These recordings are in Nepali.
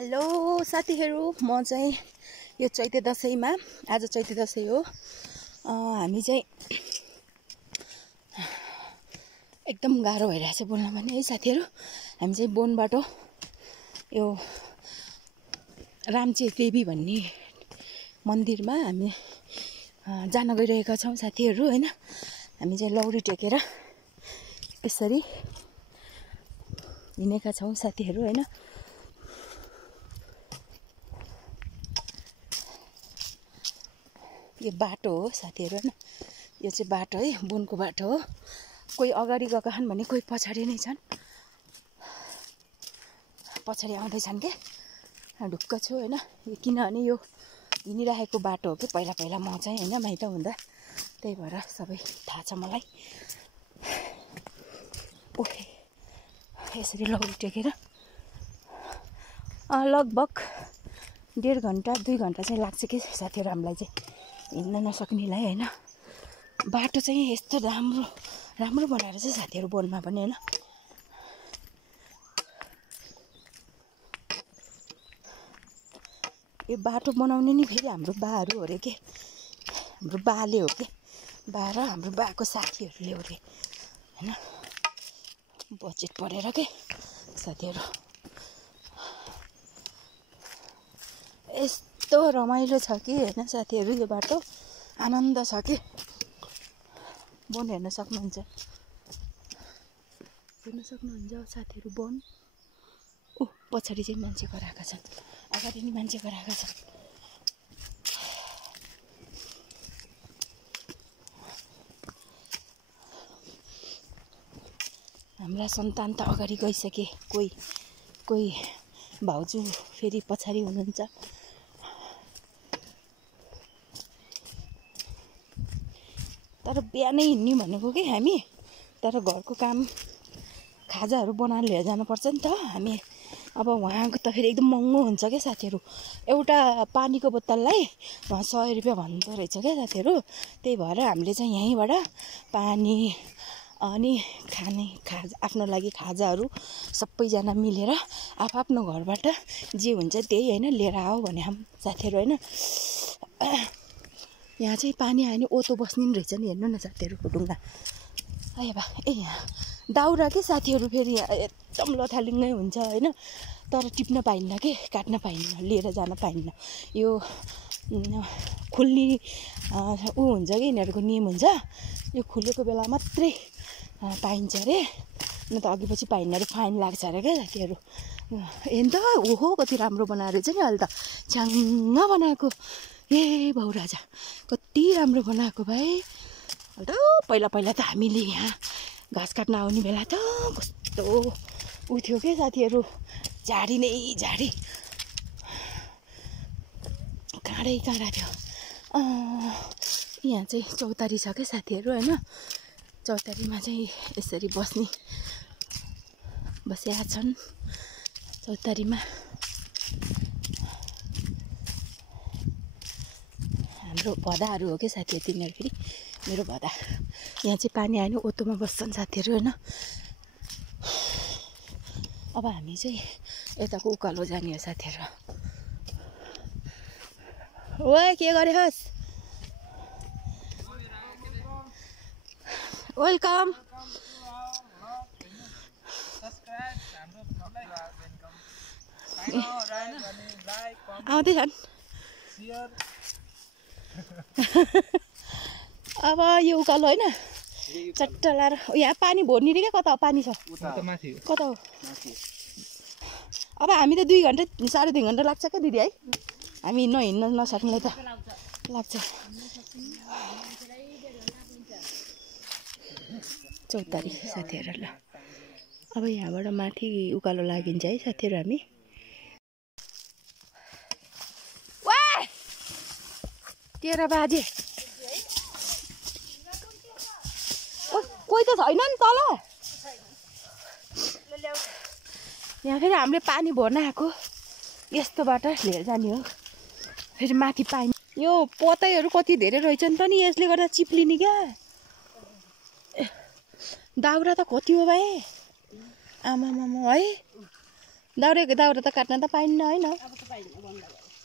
हेलो साथीहरू, म चाहिँ यो चैते दशैंमा आज चैते दशैं हो। हामी चाहिँ एकदम गाह्रो भइरहेछ बोल्न पनि है साथीहरू। हामी चाहिँ बोनबाट यो रामचे देवी भन्ने मन्दिरमा हामी जान गइरहेका छौं साथीहरू हैन। हामी चाहिँ लौरी टेकेर यसरी हिँडेका छौं साथीहरू हैन। यो बाटो हो साथीहरू हैन। यो चाहिँ बाटो है, बोनको बाटो हो। कोही अगाडि गएका छन् भने कोही पछाडि नै छन्। पछाडि आउँदैछन् के ढुक्क छु हैन। किनभने यो हिँडिरहेको बाटो हो कि पहिला पहिला म चाहिँ हैन माइत हुँदा, त्यही भएर सबै थाहा छ मलाई। ओके यसरी लौरी टेकेर लगभग 1.5 घण्टा 2 घण्टा चाहिँ लाग्छ कि साथीहरू हामीलाई चाहिँ हिँड्न नसक्नेलाई हैन। बाटो चाहिँ यस्तो राम्रो बनाएर चाहिँ साथीहरू बोनमा पनि हैन। यो बाटो बनाउने नि फेरि हाम्रो बाहरू हो रे के, हाम्रो बाले हो के, बा र हाम्रो बाको साथीहरूले हो रे हैन। बजेट परेर के साथीहरू। यस्तो रमाइलो छ कि हैन साथीहरू। यो बाटो आनन्द छ कि। बोन हेर्न सक्नुहुन्छ साथीहरू बोन। पछाडि चाहिँ मान्छे कराएका छन्, अगाडि नि मान्छे कराएका छन्। हाम्रा सन्तान त अगाडि गइसके, कोही भाउजू फेरि पछाडि हुनुहुन्छ। तर बिहानै हिँड्ने भनेको कि हामी, तर घरको काम खाजाहरू बनाएर लिएर जानुपर्छ नि त हामी। अब वहाँको त फेरि एकदम महँगो हुन्छ क्या साथीहरू। एउटा पानीको बोतललाई 100 रुपियाँ भन्दो रहेछ क्या साथीहरू। त्यही भएर हामीले चाहिँ यहीँबाट पानी अनि खाने खाजा, आफ्नो लागि खाजाहरू सबैजना मिलेर आफ्नो घरबाट जे हुन्छ त्यही हैन लिएर आऊ भने हम साथीहरू हैन। यहाँ चाहिँ पानी आयो भने ओतो बस्ने नि रहेछ नि, हेर्नु न साथीहरूको ढुङ्गा। यहाँ दाउरा के साथीहरू फेरि एकदम लथालिङ्गै हुन्छ हैन। तर टिप्न पाइन्न के, काट्न पाइन्न, लिएर जान पाइन्न। यो खुल्ने हुन्छ कि यिनीहरूको नियम हुन्छ। यो खुलेको बेला मात्रै पाइन्छ अरे, न त अघि पछि पाइन्न अरे, फाइन लाग्छ अरे क्या साथीहरू। हेर्नु त ओहो कति राम्रो बनाएर चाहिँ नि अहिले त च्याङ्ग बनाएको। ए भाउ राजा कति राम्रो बनाएको भाइ। अहिले त पहिला पहिला त हामीले यहाँ घाँस काट्न आउने बेला त कस्तो उ थियो के साथीहरू, झाडी नै झाडी, काँडै काँडा थियो। यहाँ चाहिँ चौतारी छ क्या साथीहरू हैन। चौतारीमा चाहिँ यसरी बसेका छन् चौतारीमा। हाम्रो भदाहरू हो क्या साथीहरू तिनीहरू, फेरि मेरो भदा। यहाँ चाहिँ पानी आयो भने ओतोमा बस्छन् साथीहरू हैन। अब हामी चाहिँ यताको उकालो जाने हो साथीहरू। ओए के गरे होस्, वेलकम। आउँदैछन्। अब यो उकालो होइन चट्ट लाएर यहाँ पानी भर्ने रे क्या। कता पानी छ कता हो। अब हामी त 2 घण्टा 2.5 घण्टा लाग्छ क्या दिदी है, हामी हिँड्न नसक्नेलाई त लाग्छ। चौतारी साथीहरू ल। अब यहाँबाट माथि उकालो लागिन्छ है साथीहरू हामी। 13 बजे कोही त छैन नि तल। यहाँ फेरि हामीले पानी भर्न आएको, यस्तो बाटो लिएर जाने हो। फेरि माथि पानी, यो पतैहरू कति धेरै रहेछन् त नि, यसले गर्दा चिप्लिने क्या। दाउरा त कति हो भाइ, आमामामा है। दाउरा त काट्न त पाइन्न हैन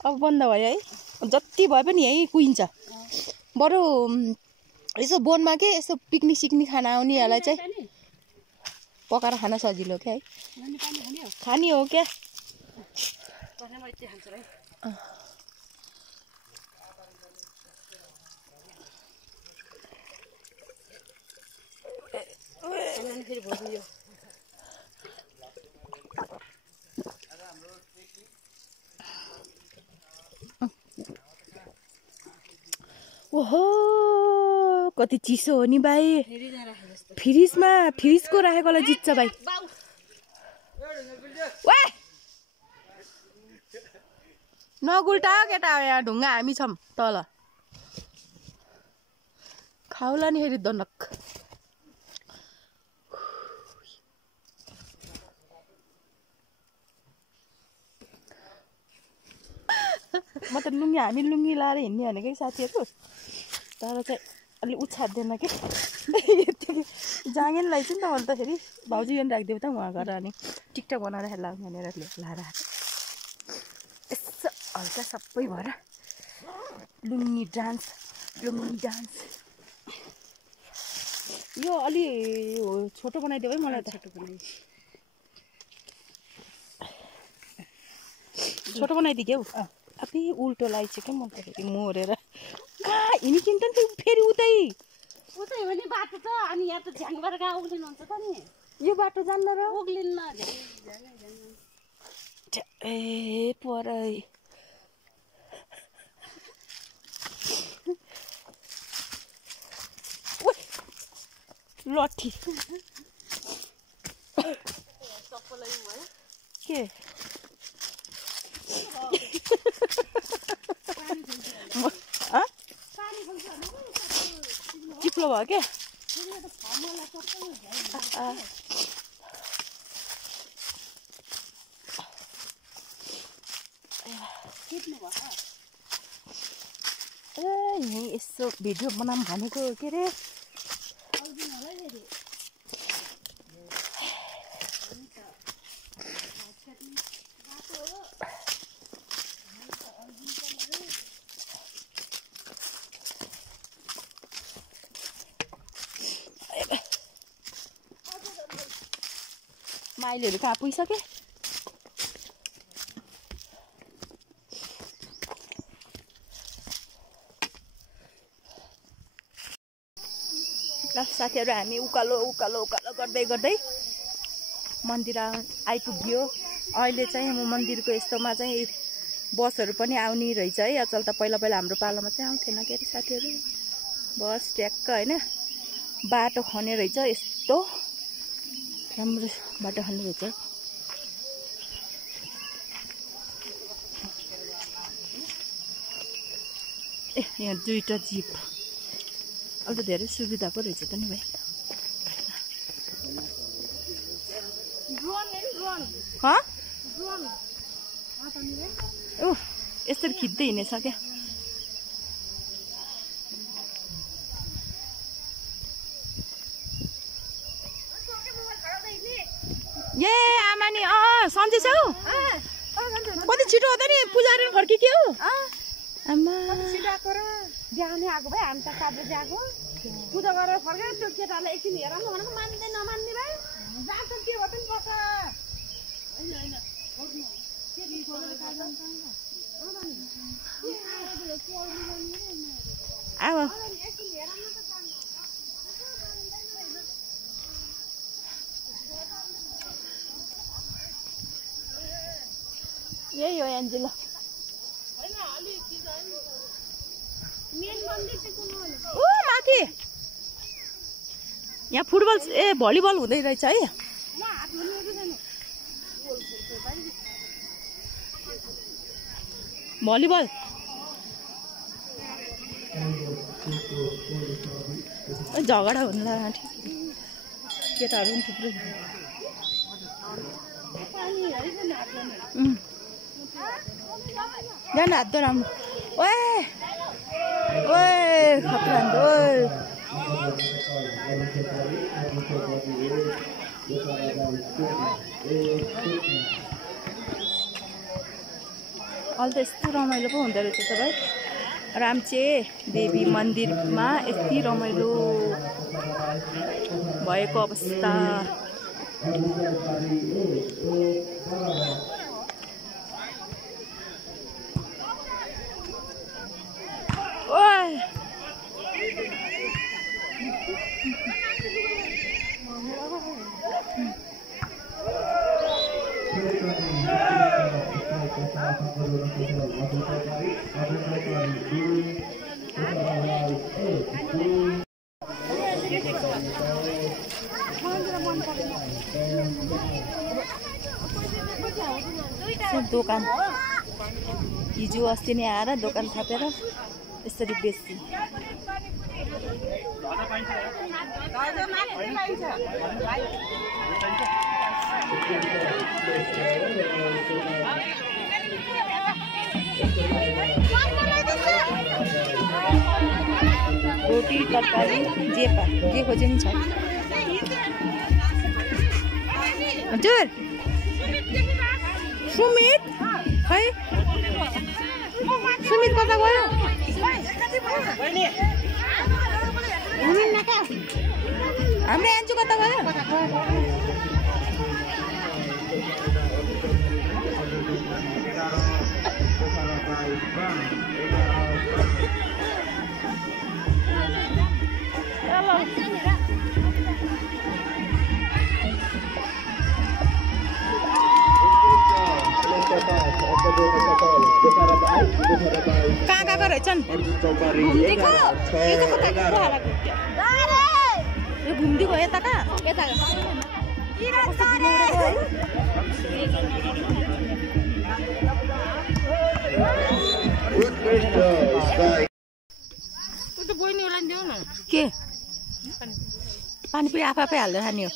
अब बन्द भयो है जति भए पनि यही कुहिन्छ बरु यसो बोनमा के यसो पिकनिक सिकनिक खान आउनेहरूलाई चाहिँ पकाएर खान सजिलो क्या है खानी हो क्या ओहो कति चिसो हो नि भाइ फ्रिजको राखेकोलाई जित्छ भाइ नगुल्टा केटा यहाँ ढुङ्गा हामी छौँ तल खाउला नि फेरि दनक म त हामी लुङ्गी लाएर हिँड्ने भनेको साथीहरू तर चाहिँ अलि उछाट्दैन कि जाँगेन लगाइछु नि त मैले त फेरि भाउजू यो राखिदियो त उहाँ गएर अनि टिकटक बनाएर लाउने भनेर लाएर यसो हल्का सबै भएर लुङ्गी डान्स यो अलि छोटो बनाइदियो है मलाई त छोटो बनाइदियो क्या हौ अबे उल्टो लाग्छ क्या म त फेरि मोरेर कहाँ हिँडिकिन्छ नि फेरि उतै भने बाटो त अनि यहाँ त झ्याङबाट कहाँ उक्लिनुहुन्छ त नि यो बाटो जान्न र उक्लिन्न ए परै लट्ठी के चिप्लो भयो क्या यहीँ यसो भिडियो बनाऊँ भनेको के अरे माइलीहरू कहाँ पुगिसके साथीहरू हामी उकालो गर्दै मन्दिर आइपुग्यो अहिले चाहिँ म मन्दिरको यस्तोमा चाहिँ बसहरू पनि आउने रहेछ है अचल त पहिला हाम्रो पालोमा चाहिँ आउँथेन के अरे साथीहरू बस ट्याक्क होइन बाटो खने रहेछ यस्तो राम्रो बाटो खने रहेछ यहाँ दुईटा जिप अहिले त धेरै सुविधा पो रहेछ त नि भाइ यसरी खिच्दै हिँडेछ क्या ए आमा नि सन्चै छौ कति छिटो हो त नि पुजारी फर्की के हो आमा छिटाएको र बिहानै आएको भाइ हामी त 7 बजे आएको पूजा गरेर फर्केर त्यो केटाले एकछिन हेरौँ भनेको मान्दै नमान्ने भाइ जान्छ के हो पनि बस्छ अब यही हो एन्जेला माथि यहाँ फुटबल भलिबल हुँदै रहेछ है भलिबल झगडा हुनु लाग्यो केटाहरू पनि थुप्रै जान हात त राम्रो ओए खतरा अहिले त यस्तो रमाइलो पो हुँदो रहेछ त भाइ राम्चे देवी मन्दिरमा यति रमाइलो भएको अवस्था ओए दोकान हिजो अस्ति नै आएर दोकान थापेर यसरी बेच्छु रोटी तरकारी जे खोजे नि छ हजुर सुमित खै सुमित कता गयो हाम्रो एन्जु कता गयो कहाँ गएको रहेछन् यो घुम्दी गयो यता कहाँ के पानी पनि आफै हाल्दै खाने हो